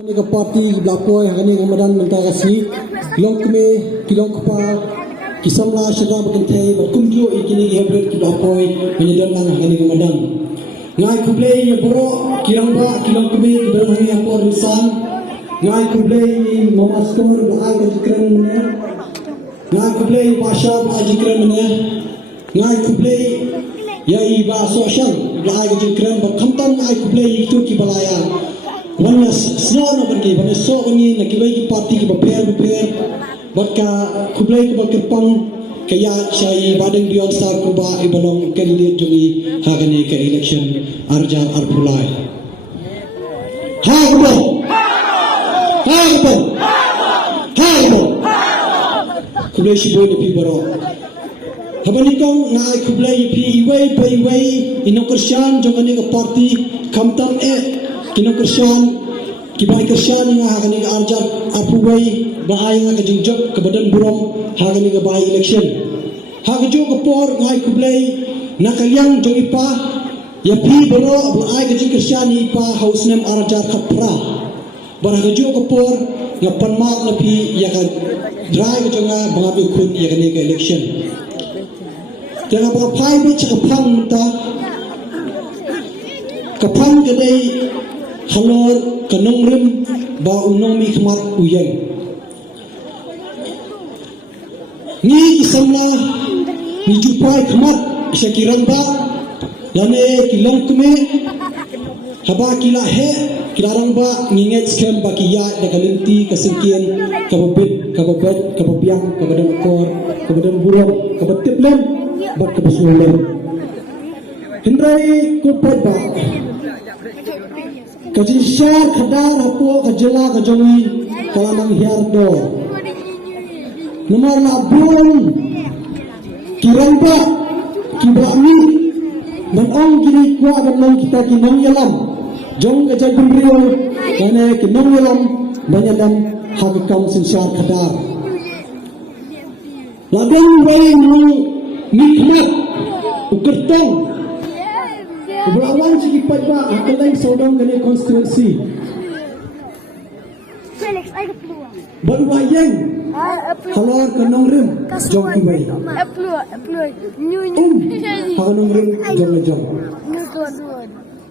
Kami ke parti belapoi hari ini Ramadan mentara si long keme kilong kepa kisamla syara berkentai berkumju ikini hibrid belapoi menyedan lang hari ini Ramadan ngai kublai ya boro kirang ba kilong keme berang hari apa risan ngai kublai Muhammad Skor berang jikran mana ngai kublai Pasha berang jikran mana ngai kublai ya iba sosial berang jikran berkamtan ngai kublai itu kibalaya Wana snow na pergi, wana so kami nak kibai ki parti ki prepare, baka kublai ki bakirpang kaya syai badeng beyond star kuba ibalong candidate jumi hagani ke election arjar arpulai. Hagbo, kublai siboy na pi baro. Habani kong ngai kublai pi iway ino Kristyan jomani ke parti kamtam kino Kristyan kibai Kristyan nga hagani ga arjar apuway bahay nga kajingjok kabadan burom hagani ga bahay election hagajo kapor ngai kublay nakalyang jong ipa yapi baro bahay kajing Kristyan ipa hausnem arjar kapra baragajo kapor nga panmak na pi yaka dry ga nga bangabi kun yakani ga election kaya mga pay bit sa kapang ta kapang kadai halor kanong rim ba unong mi khmat uyan ni isamla ni jupai khmat shakiran ba lane kilong kume haba kila he kilarang ba nginget scam ba kiya dagalenti kasingkian kababiang kabadan akor kabadan buram kabatiplen ba kabasulan hindrai kupat ba kajishar khadar hapo kajela kajongi kalamang hiardo nomor labun kiramba kibami manong kini kwa gamang kita kinong yalam jong kajay bumriyo kane kinong yalam banyalam hagakam sinsar khadar labang way mo nikmat ukertong Berawan segi pada akalai saudang kali konstituensi. Felix, ada peluang. Berwayang. Halor kenong rim jong kibai. Peluang. Kenong rim jong.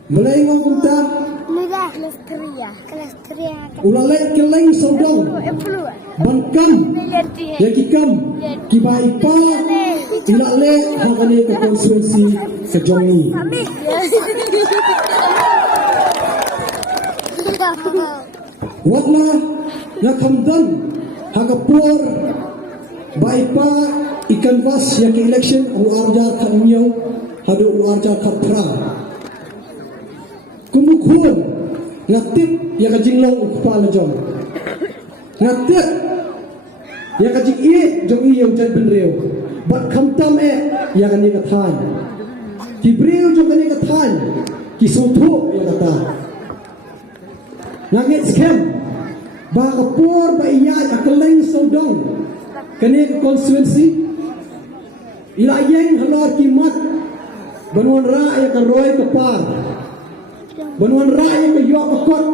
Mulai ngong kumta. Mudah kelas 3. Ulalai keleng saudang. Bangkan. Yakikam kibai pa. Ilale hagani ke konstituensi kejongi. Wala nakamdan hagapur baipa ikanvas yak election u arjar kanyo hadu u arjar kapra kumukun ngatip yak jinglong kepala jom ngatip yak jing jom yang jan benreu bat kamtam yak ni kathan kibreu jom ni kathan kisutu yak kata nangit scam ba kapur ba iya akaleng saudang kani konstituensi ilayeng halor kimat banuan ra ya karoy kapar banuan ra ya kayo akot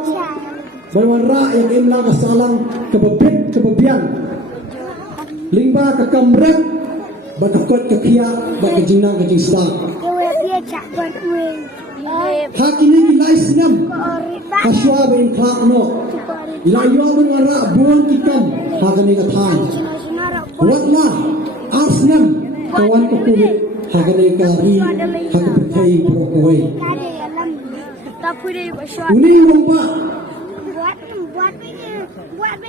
banuan ra ya imla kasalang kababit kababian lingba kakamrek ba kakot kakia ba kajinang kajing star hakini ilay sinam kaswa ba yung klak no ilayo ba nga ra buwan kikam hagani kathan wat na arsnam kawan kakuwit hagani kari hagapitay brokoy uning wamba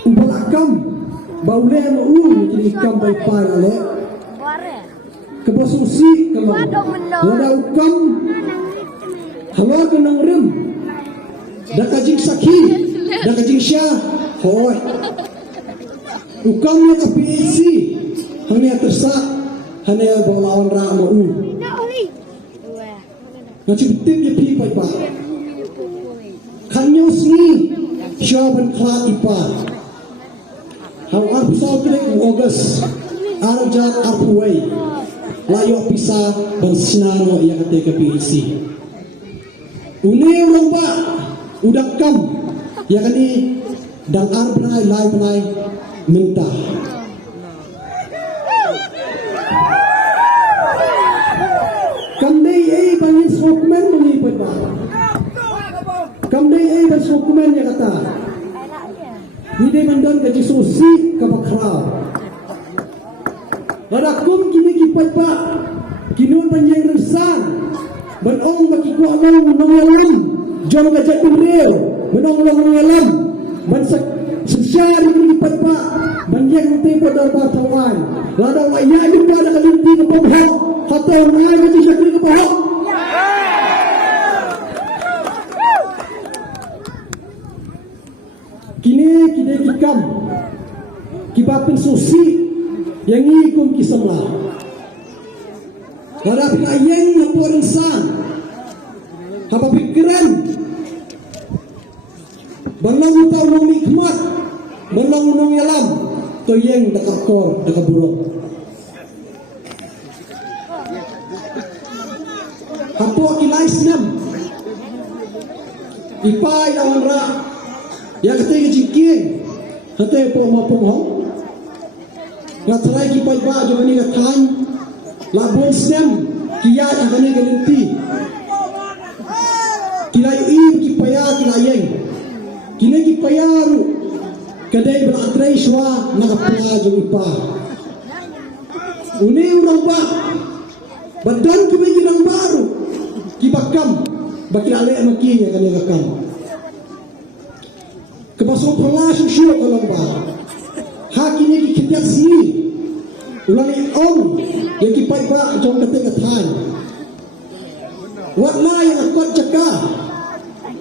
ubalakam baule ma ikam bay parale kabasusi kamang wala ukam halor kanang rim dakajing sakhi dakajing sya hoy ukam ya PAC hanya tersa hanya bolawan ra mau ngacip tip ya pi pai pa kanyo sni syaban kha ipa hau arpsa klik August arja arpuai layo pisa bersinano ya kate ke PAC uni romba udah kam Ya kan ni dang ar penai lai penai minta. Kamdei bangin dokumen bunyi pada. Kamdei ban dokumen ya kata. Ini mandan kaji susi kabakrau. Barakum kini kipat pa. Kinun panjang resan. Banong baki ko along nongalan. Jom gajat kumril. Banong nongalan. Bansak sesyari kini kipat pa. Banjang tempo darbar tawan. Ladang ayah juga ada kalimpi ke pabhak. Kata orang kaji syakri ke pabhak. Kini kikam. Kibapin susi. Yang ikum kisamlah. Harap ayang na po rinsan. Hapa pikiran. Balang utaw ng hikmat. Balang ng yalam. To yang nakakor, nakaburok. Hapo kilay sinam. Ipay awan ra. Yang katay kajikien. Hatay po mapumhong. Ngatray kipay ba jomani katay. Labon sem kia ikani galinti kilai im kipaya kilayeng kini kipayaru kadai beratrai shwa nakapaya jumipa uni urang ba badan kibigi nang baru kibakam bakilale makinya kani kakam kebasok pelas syuk kalau ba hakini kikitiak sini ulangi om yang kipai ba jom kata katan wat na yang akot jaka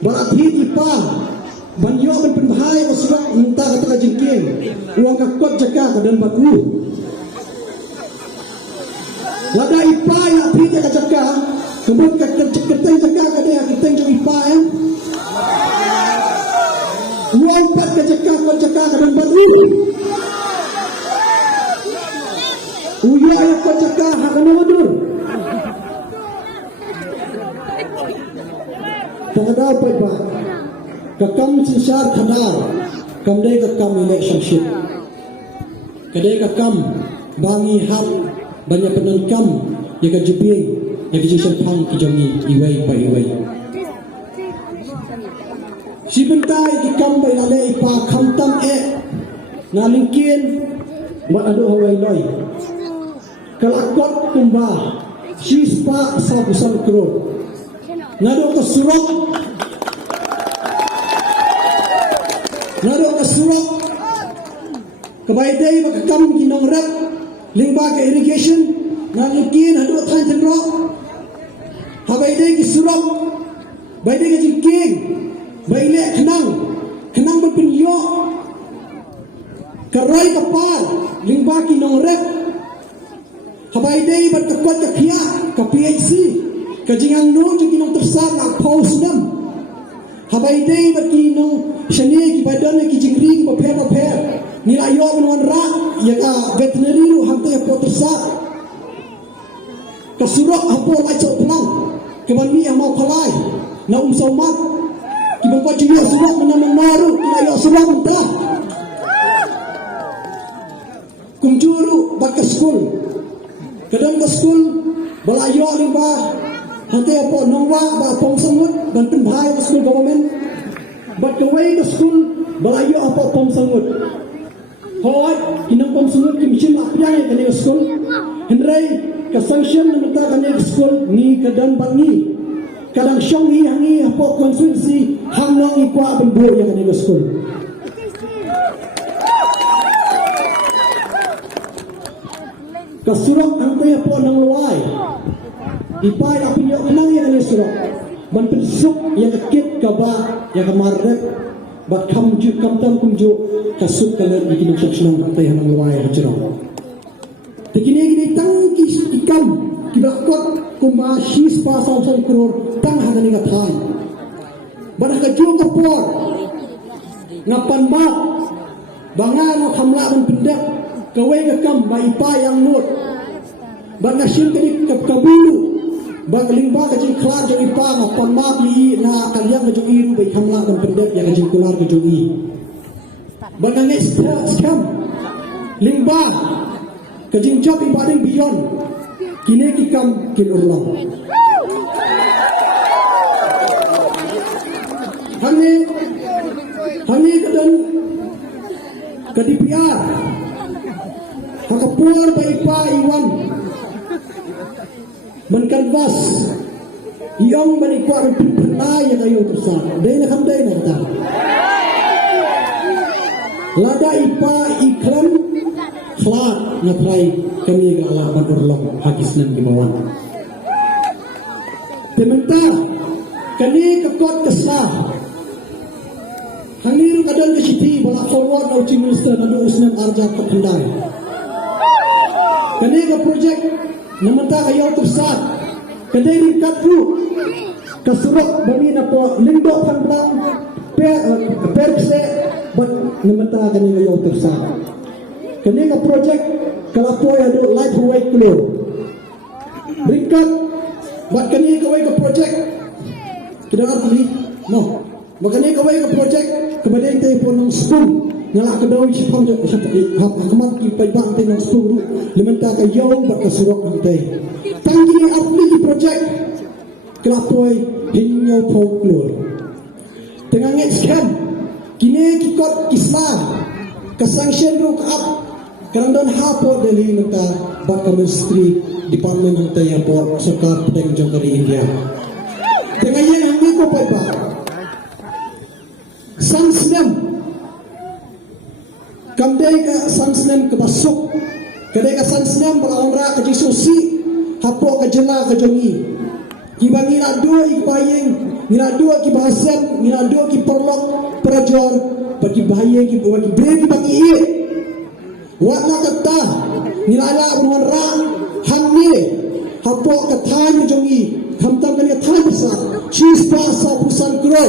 berarti kipa banyo man penbahaya ko sudah minta kata kajingking uang akot jaka kadan baku lada ipa yang pita jaka kemudian kata jaka kada kita jom ipa uang pat jaka akot jaka kadan baku uya ayat kocaka hakana wadur. Tengada apa ba? Kakam sinsar khadar. Kamdai kakam relationship. Kadai kakam bangi hap banyak penangkam ya kajibing ya kajisang pang kijangi iway pa iway. Si bentai kikam bay lale ipa khamtam nalingkin ma ado haway loy. Kalakot kumba sispa sa busang kro nado ka surok kabayday makakam kinong rap lingba ka irrigation nalikin hado tan tendro habayday ki surok bayday ka jingking bayle kenang berpinyo karoy kapal lingba kinong rap Habayday bertekut ke kia ke PHC ke jingang no jadi nong tersar nak pause dam. Habayday berkinong shani ki badan ki jingri ki paper nilai yo menon ra ya ka veterinary ru hamte ya tersar. Ke surok apo lacok pelang ke banmi amau kalai na somat ki bangpa jiyo surok menaman maru nilai yo surok mentah. Kumjuru bak ke school kadang ke school balayo limba hante apa nongwa ba pong sangut dan penbahaya ke school government but the way ke school balayo apa pong sangut hoat kinang pong sangut kimishin apyang ke school henry ke sanction menata ke school ni kadang bangi kadang syong hangi apa konsumsi hangnong ikwa benbo yang ke school kasurok angkaya po ng luway ipay apinyo kanang yan ang surok ban pensuk yang kekit kaba yang kamarep bat kamju kamtam kumju kasut kanan ikinong saksunang angkaya ng luway hajurok tikini tangki ikam kibakot kumashis pa sa usang kror tang hangani katay ban kaju kapor ngapan ba bangan o kamla ban pendek kawai kakam ba ipa yang nut bangasin kini kabulu bang lingba ka jing klar jo ipa ma pamma ki na kaliang ka jo iru bai khamla dan pendek yang ka jing kular ka jo i bang nge scam lingba ka jing job ibading beyond kini ki kam kin urlang Hangi kadan ka DPR hakapur ba ipa iwan menkanvas iyong manikwa ang pinatay kayo tersana dahil nakamday na kita lada ipa iklan flat na try kami galaman urlong hagis ng gimawan tementa kani kakot kasla hangiru kadan ke siti bala forward au chief minister nadu usnan arja kapandai kani ka project namanta kayo tersat kadai ringkat ru kasurok bami na po lindo pandang perse but namanta kani kayo tersat kani ka project kalapo ado life way klo ringkat but kani ka way ka project kidang arti no makanya kawai ke projek kepada yang tahu pun spung ngalak ke daun sipang hap akamat ki paibang tay ng spung limenta ka yaw bak kasurok ng tay tanggini apli ki projek kelapoy hinyaw folklore tengah ngit scam kini kikot kisma kasanction ru ka up karandon hapo dali nata bak ministry department ng tay po sarkar pedang jangkari India tengah yan ang ko paibang sansnem kamdai ka sansnem ke basuk kadai ka sansnem beraonra ke jisusi hapo ke jela ke jongi kibangi na dua ikbayeng ngira dua ki bahasem ngira dua ki porlok prajor bagi bahayeng ki bagi brand bagi ie wakna kata ngira ala urwanra hamne hapo ke thai jongi kamtam kani thai besar cheese pasa pusan kro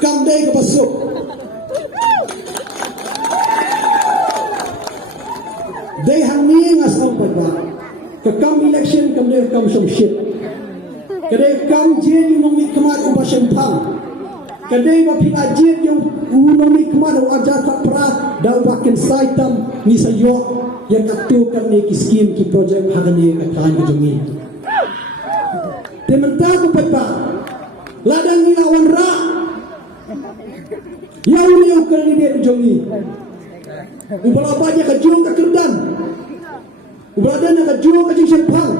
kamdai ke basuk they hanging as ang pagba kakam election kamdai kam some shit kadai kam jen yung mi kamat uba sempang kadai ba pinajet yung unong mi kamat o aja kapra daw bakin saitam ni sayo yang katukan ni kiskim ki project hagani katahan ko jungi tementa ko pagba ladang ni lawan ra yaw ni yung kandidat jungi ubala ba niya kajung kakerdan ubala niya kajung kajing sempang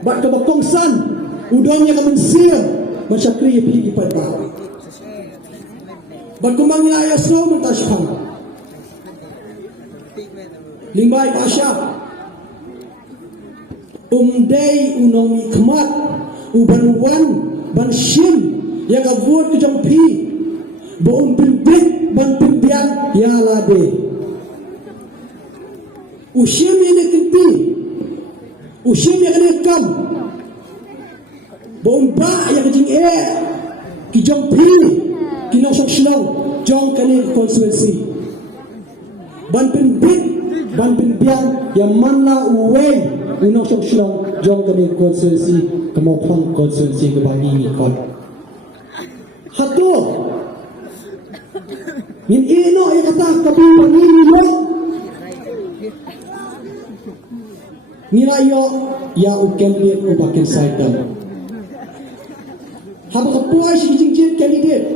bat kabakongsan udong niya kamensir masyakri pili ipat ba bat kumang ilaya snow mentashpang limbay pasya umday unong ikmat ubanuan ban shim yang avur kejang pi baum pindik ban pimpian ya lade usia ini kinti usia ini kam bomba yang kecing kijong pi kinong sok silang jong kani konstituensi ban pimbit ban pimpian yang mana uwe kinong sok silang jong kani konstituensi kemopang konstituensi kebangi ni kon hatu min ino ay kata kabilang nilo nilayo ya ukembe ubakin saitan habang kapuay si kijing candidate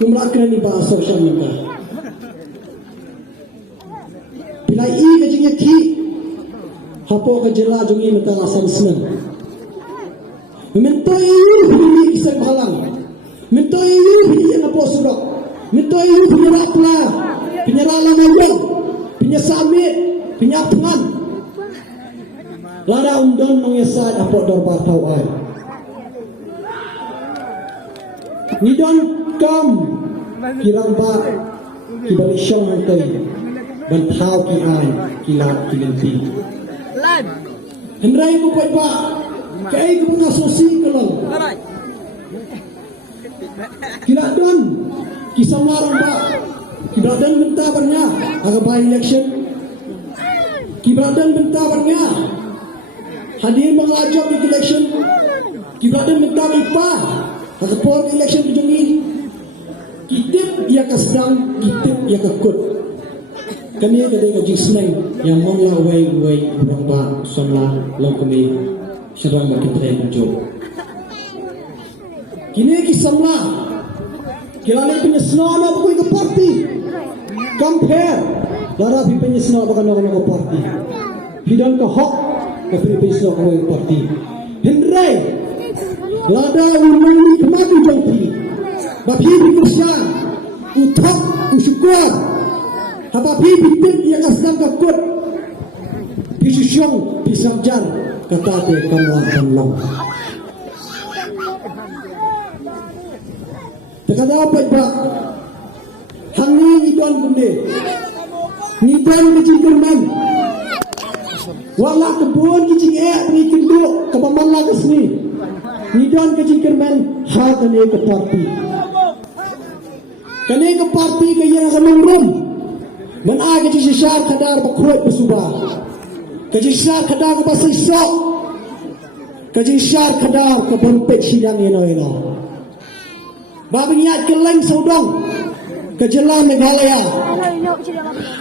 kumlakan ni ba social media pilai i kijing ki hapo ka jela jungi mata asan senang minto iyu hindi isang halang minto iyu hindi na po surok minto iyu pinyarapla pinyaralamayang pinyasamit pinyapangan lada undang mengesat apa dorbatau ay nidon kam kirang ba kibalik siyang hantay bantao ki ay kilat kilinti hendray ko pa ba kaya ko na sosi ko lang kiladon kisamarang ba kiladon bentabarnya agak by election kiladon bentabarnya Hadirin mengajar di election. Kita ada mentang ipa. Kapor election berjungi. Kitip ia kesedang, kitip ia kekut. Kami ada kaji senang yang menglah way orang ba somla long kami serang makin tren jo. Kini kisamla. Kilala punya senama apa ke parti. Compare. Lara punya senama bukan orang ke parti. Hidan ke hok ke Philippines ke parti. Hendrai. Lada umum kemaju jangki. Bapi Kristian. Utak usyukur. Habapi bitin yang asal kakut. Pisusyong pisangjar kata dia kamlah kamlah. Tekada apa ibak? Hangi idon kunde. Nidon kecingkerman. Wala kebun kecing nikinduk kepamala kesini. Nidon kecingkerman hal kene ke parti. Kene ke parti ke yang kamumrum. Man aga ci syar kadar bakhrot besubah. Kaji syar kadar ke pasai sok. Kaji syar kadar ke bempet sidang ino. Babingyat keleng saudong. Kejelan Meghalaya.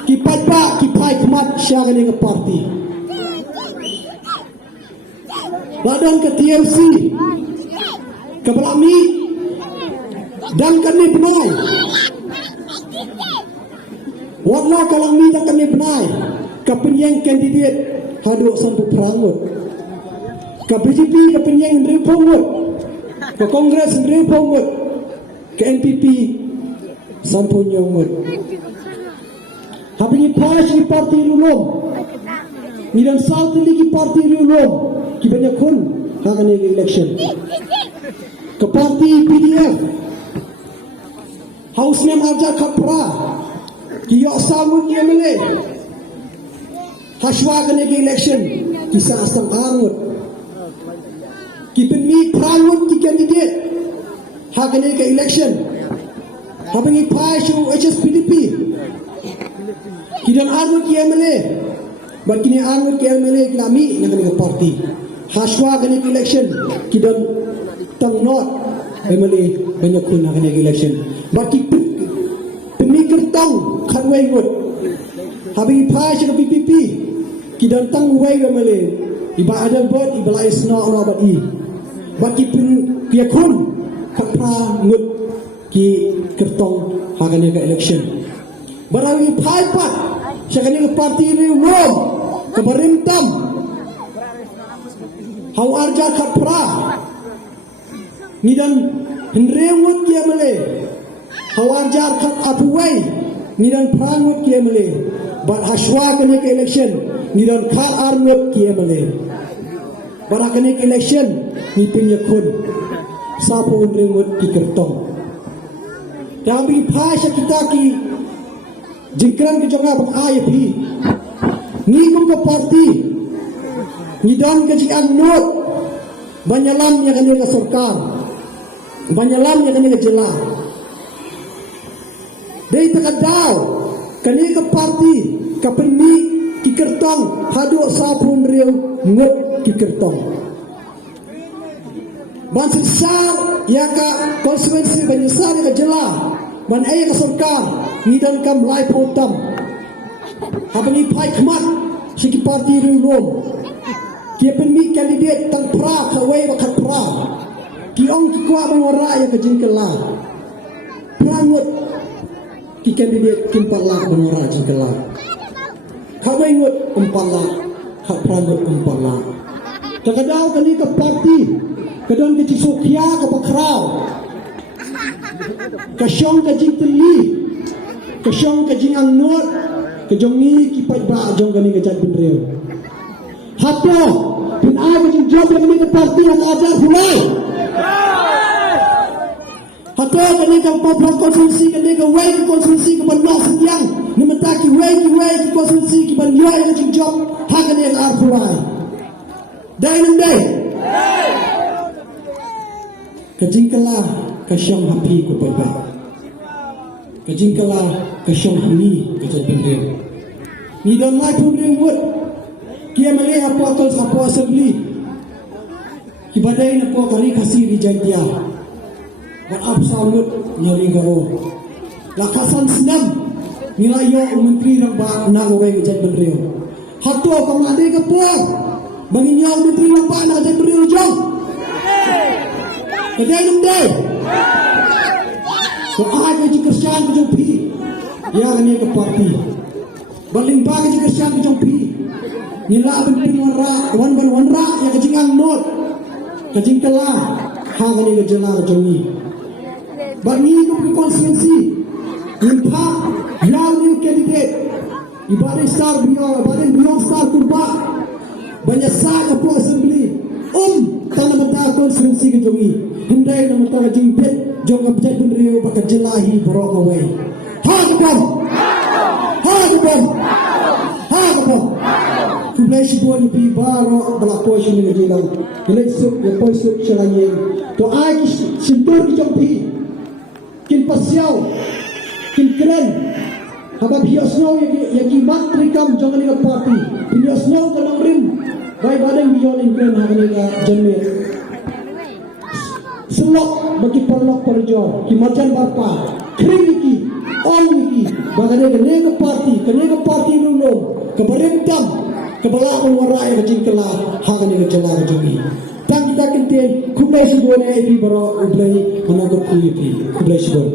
Kipat pak kipai kemat syar ini ke parti. Badan ke TLC. Ke Berami. Dan kami benai. Warna kalang minta kami benai. Kepenyang kandidat haduk sampai perangut. Ke BJP kepenyang Henry Pongut. Ke Kongres Henry Pongut. Ke NPP sampai nyomut. Habis pas di parti Rulom. Nidang salti lagi parti Rulom. Kibanya kun hakan election. Ke parti PDF. House name aja kapra. Kiyo samun dia mele. Haswa kan election. Kisah asam arut. Kipemi prangut ki kandidat. Hakan election. Habis pas HSPDP. Kidan arut ki MLA. Bakini arut ki MLA kilami dengan parti. Haswa kan election. Kidan tang not MLA banyak pun akan election. Baki pemikir tang kanway wood. Habis pas ke PPP. Kidan tang way MLA. Iba ada buat iba lais no abat I. Baki pun kiakun kapra ngut ki kertong hakan ke election. Barang paipat syakani ke parti ni wom ke Barintam. Hau arja kapra. Ni dan henrewut kia mele. Hau arja kat apuai. Ni dan prangut kia mele. Bar haswa kene ke election. Ni dan kar arngut kia mele. Bara kene ke election ni penyekun. Sapo henrewut ki kertong. Kami pasal kita ki jengkeran ke jangka bang IFP. Ni kum ke parti. Ni dan ke jian not. Banyalam yang kena ke sarkar. Banyalam yang kena ke jela. Dari tekadau. Kena ke parti. Ke permi. Ki kertong. Haduk sapun real. Ngut ki kertong. Ban sesar ya ka konsekuensi banyasar ka jela ban ay ka sarkar ni dan kam lai potam habang ipai kmat siki parti Rulom kia penmi kandidat tang pra ka way ka pra ki ong ki kwa mawara ya ka jingkela prangut ki kandidat kimpala ka mawara jingkela ka way ngut umpala ka prangut umpala kadang kali ke parti kadang ke Cisukya ke Bakrau kasyong ke Jing Teli kasyong ke Jing Angnut ke Jongi kipat ba jong kani ke Jan Pinreo hapo pin a ke Jing Job kani ke parti yang ajar hulai hapo kani ke Pablo konsumsi kani ke way konsumsi ke Banyak Setiang nimetaki way ke konsumsi ke Banyak ke Jing Job hakan yang ar hulai dai nendai kejingkala kasyong hapi ko pagba kejingkala kasyong hami kajan pendem ni dan mai pun wot kia mali apa assembly Ibadai na po kari kasi rijay dia. Wat absolut nyari garo. Lakasan senam nilayo menteri ramba na orang ijay benrio. Hatu pangade ka po. Banginyaw menteri ramba na ijay benrio jong. Kadai nung day. So aja ji Kristian ko jong pi. Ya kani ka parti. Balimba ka ji Kristian ko jong pi. Nila benting wanra ya kajing angnot. Kajing kala ha kani ka jela ka jongi. Bangi ko konstituensi. Nimpa yang new candidate. Ibadah star beliau star kurba. Banyak sah ke assembly. Tanah mentah konstituensi ke jongi. Hindai nama mentah jingpet. Jom kapten pun rio bakal jelahi borok away. Ha kebom. Kublai sibuan pi baro balakoi sini ngejilang. Kublai sup ya poisuk selanye. To ai sintur ki jompi. Kin pasiau. Kin keren. Habab hiosno ya ki matrikam jangan ni parti. Hiosno kanang rim. Bai badeng biyon in keren hakani ka janme. Selok bagi perlok perjo. Ki macan barpa. Krimiki. All wiki. Bagane ke parti dulu. Keberendam. Kebalak warai kecing kelah hakani ke jela ke jogi. Tang kita kenten kublai sibuan ai pi baro ublai mana ko kuyi pi. Kublai sibuan.